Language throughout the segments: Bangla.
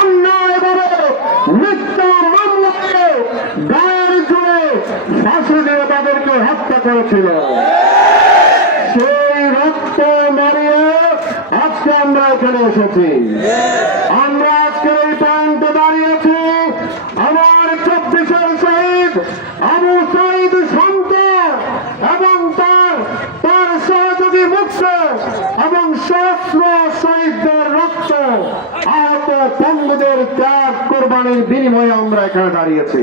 অন্যায়ভাবে মিথ্যা মামলাকে গায়ের তাদেরকে হত্যা করেছিল। সেই রক্ত মারিয়ে আজকে আমরা এখানে এসেছি। আমরা আজকে এই পয়েন্টে দাঁড়িয়েছি। আমার চব্বিশের শহীদ আবু সাইদ সন্তান এবং তার তার সহযোগী মুক্ত এবং সহস্র শহীদদের রক্ত আহত ত্যাগ কোরবানির বিনিময়ে আমরা এখানে দাঁড়িয়েছি।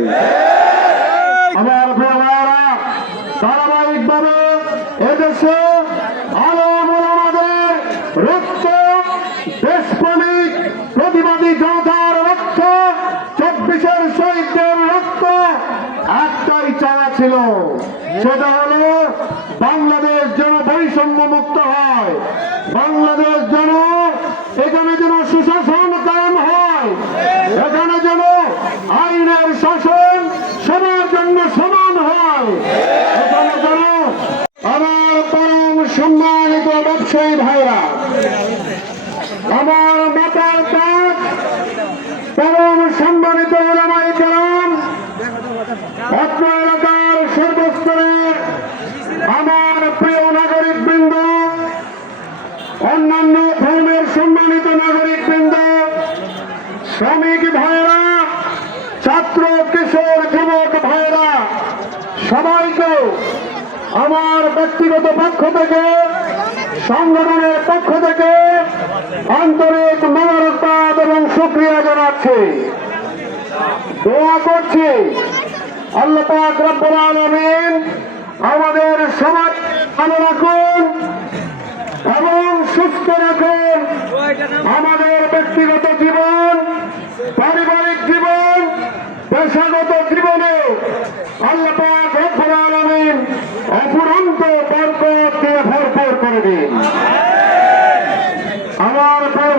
আমার প্রিয় ভাইয়েরা, ধারাবাহিকভাবে এদেশে রক্ত ছিল। সেটা হলো বাংলাদেশ যেন বৈষম্য মুক্ত হয়। বাংলাদেশ যেন এখানে যেন সুশাসন কায়েম হয় এখানে যেন আইনের শাসন সবার জন্য সমান হয় এখানে যেন আমার পরম সম্মানিত ব্যবসায়ী ভাইরা আমার মাতার কাজ পরম সম্মানিত ওলামাই কেরাম অত্র এলাকার সর্বস্তরের আমার প্রিয় নাগরিক বৃন্দ অন্যান্য ধর্মের সম্মানিত নাগরিক বৃন্দ শ্রমিক ভাইরা ছাত্র কিশোর যুবক ভাইরা সবাইকে আমার ব্যক্তিগত পক্ষ থেকে, সংগঠনের পক্ষ থেকে আন্তরিক মোবারকবাদ এবং সুক্রিয়া জানাচ্ছি। দোয়া করছি। আমাদের সমাজ ভালো রাখুন এবং সুস্থ রাখুন। আমাদের ব্যক্তিগত জীবন পারিবারিক জীবন, পেশাগত জীবনে অপুরন্ত বরকত ভরপুর করে দিন। আমার প্রিয়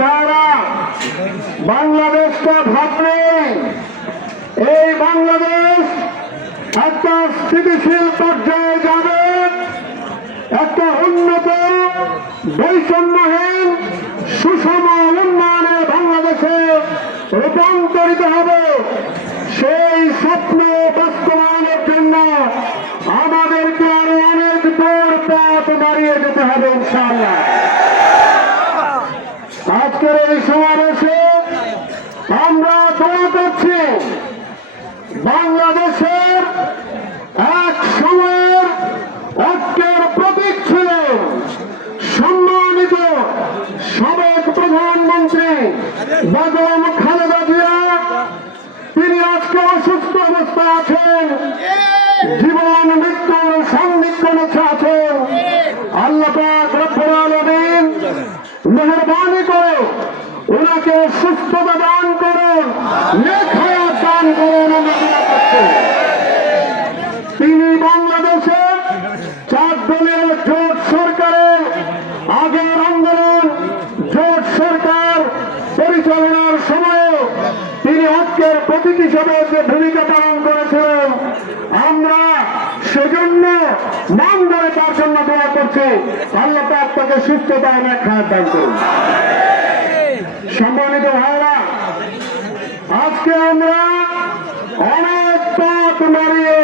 বাংলাদেশটা ভাবলে এই বাংলাদেশ একটা স্থিতিশীল পর্যায়ে যাবে, একটা উন্নত, বৈষম্যহীন, সুষম উন্নয়নের বাংলাদেশে রূপান্তরিত হবে। সেই স্বপ্ন বাস্তবায়নের জন্য আমাদেরকে আরও অনেক দূর পথ বাড়িয়ে যেতে হবে ইনশাআল্লাহ। আজকের এই সমাবেশে আমরা দোয়া করছি বাংলাদেশের এক সময়ের ঐক্যের প্রতীক ছিলেন সম্মানিত সাবেক প্রধানমন্ত্রী বেগম খালেদা জিয়া তিনি আজকে অবস্থায় আছেন জীবন মৃত্যুর সন্দিগ্ধে আছেন আল্লাহ রব্বুল আলামিন মেহরবানি করে ওনাকে সুস্থতা দান করুন লেখায়া দান করুন। তিনি বাংলাদেশে চার দলীয় জোট সরকারের আগের আন্দোলন জোট সরকার পরিচালনার সময়ে তিনি ঐক্যের প্রতীক হিসেবে যে ভূমিকা পালন করেছিলেন আমরা সেজন্য নাম ধরে তার জন্য দোয়া করছি। আল্লাহ পাক তাকে সুস্থতা অনেক খায় দান করুন। সম্মানিত ভাইরা আজকে আমরা অনেক পথ মারিয়ে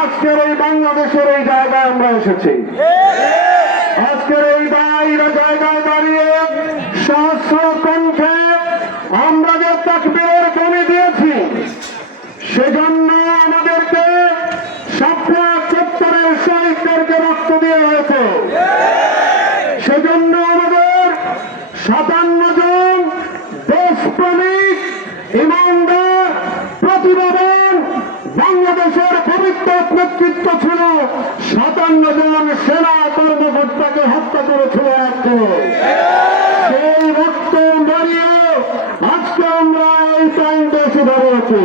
আজকের এই বাংলাদেশের এই জায়গায় আমরা এসেছি। আজকের এই বাইরে জায়গায় দাঁড়িয়ে সহস্র কণ্ঠে আমরা যে তাকবীরের ধ্বনি দিয়েছি সেজন্য আমাদেরকে সাফা চত্বরের শহীদদেরকে রক্ত দেওয়া হয়েছে সেজন্য আমাদের সাতান্ন জন দেশপ্রেমিক ইমানদার, প্রতিভাবান, বাংলাদেশের পবিত্র নেতৃত্ব ছিল। সাতান্ন জন সেনা কর্মকর্তাকে হত্যা করেছিল আজকে সেই রক্ত মারিয়ে আজকে আমরা এই পয়েন্টে এসে দাঁড়িয়েছি।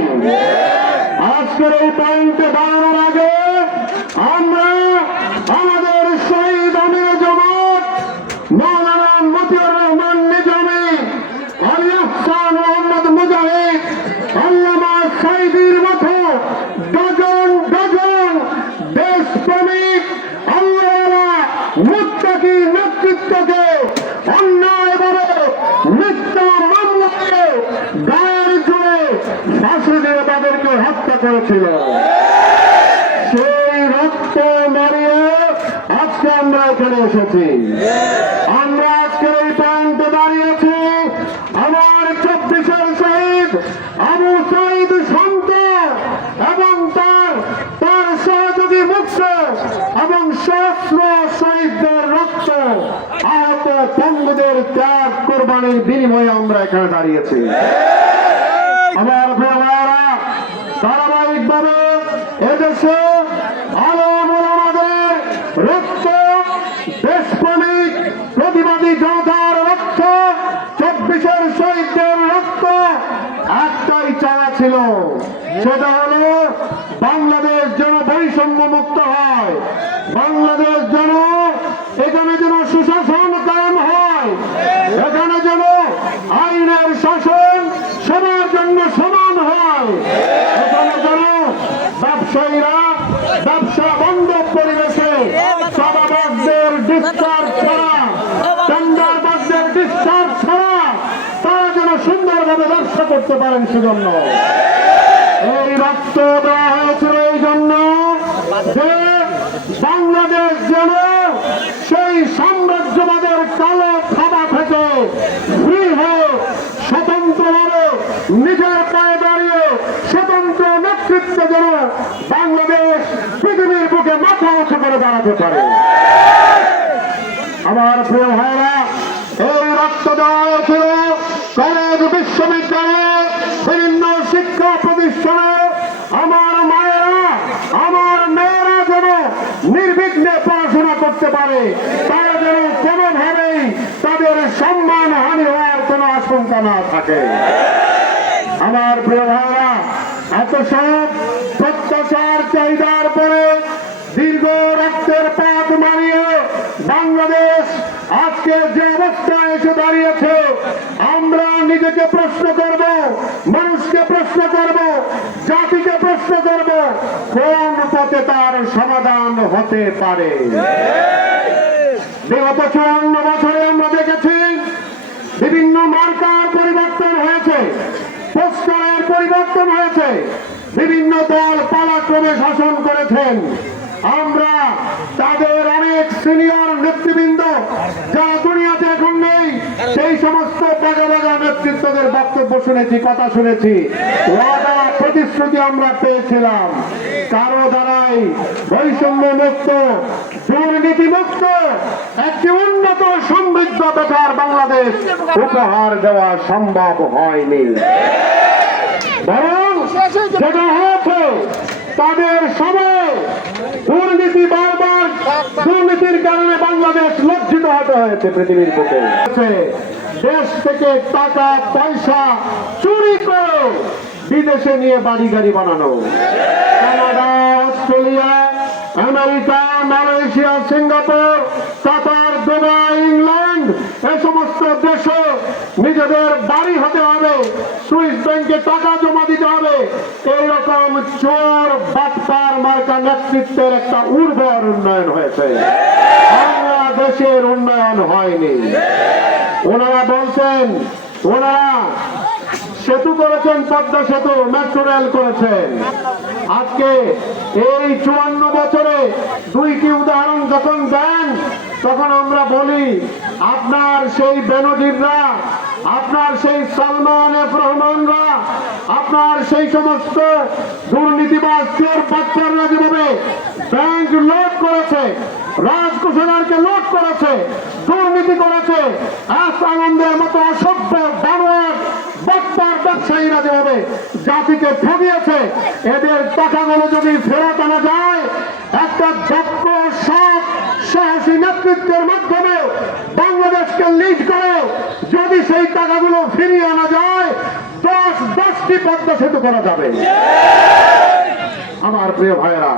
আজকের এই পয়েন্টে দাঁড়ানোর আগে আমরা ডজন ডজন দেশপ্রেমিক আল্লাহ মুত্তাকি নেতৃত্বকে মিথ্যা মামলাকে দিয়ে তাদেরকে হত্যা করেছিল। সেই রক্ত মারিয়ে আজকে আমরা এখানে এসেছি। আমরা আজকে এই প্রান্তে দাঁড়িয়েছি আমার চব্বিশের শহীদ আবু সাইদ সন্তান এবং তার তার সহযোগী মুক্ত এবং সহস্র শহীদদের রক্ত প্রতিবাদী জনতার রক্ত, চব্বিশের শহীদদের রক্ত একটাই চাওয়া ছিল। সেটা হলো বাংলাদেশ যেন বৈষম্য মুক্ত হয়। বাংলাদেশ যেন এখানে যেন সুশাসন কায়েম হয় এখানে যেন আইনের শাসন সবার জন্য সমান হয়। ব্যবসায়ীরা ব্যবসা বন্ধ পরিবেশে ছাড়া ছাড়া তারা যেন সুন্দরভাবে ব্যবসা করতে পারেন সেজন্য। এই রক্ত জন্য যে বাংলাদেশ যেন সেই সাম্রাজ্যবাদের কালো খাবা থেকে নিজের পায়ে দাঁড়িয়ে স্বতন্ত্র নেতৃত্ব যেন বাংলাদেশ পৃথিবীর বুকে মাথা উঁচু করে দাঁড়াতে পারে। আমার প্রিয় ভাইরা এই রক্ত দেওয়া হয়েছিল কলেজ বিশ্ববিদ্যালয়ে বিভিন্ন শিক্ষা প্রতিষ্ঠানে। আমার মায়েরা, আমার মেয়েরা যেন নির্বিঘ্নে পড়াশোনা করতে পারে, তারা যেন কোনোভাবেই তাদের সম্মান হানি হওয়ার কোনো আশঙ্কা না থাকে। আমার প্রিয় ভাইরা, এত সব প্রত্যাশার চাহিদার পরে দীর্ঘ রক্তের পাত মারিয়ে বাংলাদেশ আজকে যে অবস্থায় এসে দাঁড়িয়েছে, আমরা নিজেকে প্রশ্ন করব, মানুষকে প্রশ্ন করব, জাতিকে প্রশ্ন করব, কোন পথে তার সমাধান হতে পারে? বিগত চুয়ান্ন বছরে আমরা দেখেছি, বিভিন্ন মার্কার পরিবর্তন হয়েছে। পরিবর্তন হয়েছে। বিভিন্ন দল পালাক্রমে শাসন করেছেন। আমরা তাদের অনেক সিনিয়র নেতৃবৃন্দ, যারা দুনিয়াতে এখন নেই, সেই সমস্ত বাগা বাগা নেতৃত্বদের বক্তব্য শুনেছি, কথা শুনেছি। প্রতিশ্রুতি আমরা পেয়েছিলাম। কারও দ্বারাই বৈষম্য মুক্ত দুর্নীতি মুক্ত একটি উন্নত সমৃদ্ধ বেকার বাংলাদেশ উপহার দেওয়া সম্ভব হয়নি। বরং যেটা হয়েছে, তাদের সময় দুর্নীতি বারবার দুর্নীতির কারণে বাংলাদেশ লজ্জিত হতে হয়েছে পৃথিবীর বুকে। দেশ থেকে টাকা, পয়সা চুরি করে বিদেশে নিয়ে বাড়ি গাড়ি বানানো। Canada, Australia, America, Malaysia, Singapore, Qatar, Dubai, England এই সমস্ত দেশে নিজেদের বাড়ি হতে হবে। সুইস ব্যাংকে টাকা জমা দিতে হবে। এইরকম চোর, বাটপার মার্কা নেতৃত্বের একটা উর্বর উন্নয়ন হয়েছে। বাংলাদেশের উন্নয়ন হয়নি। ওনারা বলছেন, ওনারা সেতু করেছেন, পদ্মা সেতু, মেট্রো রেল করেছেন। আজকে এই চুয়ান্ন বছরে দুইটি উদাহরণ যখন দেন, তখন আমরা বলি, আপনার সেই বেনজিররা আপনার সেই সালমান এফ রহমানরা, আপনার সেই সমস্ত দুর্নীতিবাজ বাচ্চারা যেভাবে ব্যাংক লোড করেছে রাজকোষণারকে লোড করেছে, দুর্নীতি করেছে আজ আনন্দের মতো অসভ্য বানোয়ার বক্তার ব্যবসায়ীরা যেভাবে জাতিকে ঠগিয়েছে এদের টাকাগুলো যদি ফেরত আনা যায়, একটা দক্ষ, সৎ, সাহসী নেতৃত্বের মাধ্যমে বাংলাদেশকে লিজ করে। যদি সেই টাকাগুলো ফিরিয়ে আনা যায় দশ দশটি পদ্মা সেতু করা যাবে। আমার প্রিয় ভাইয়েরা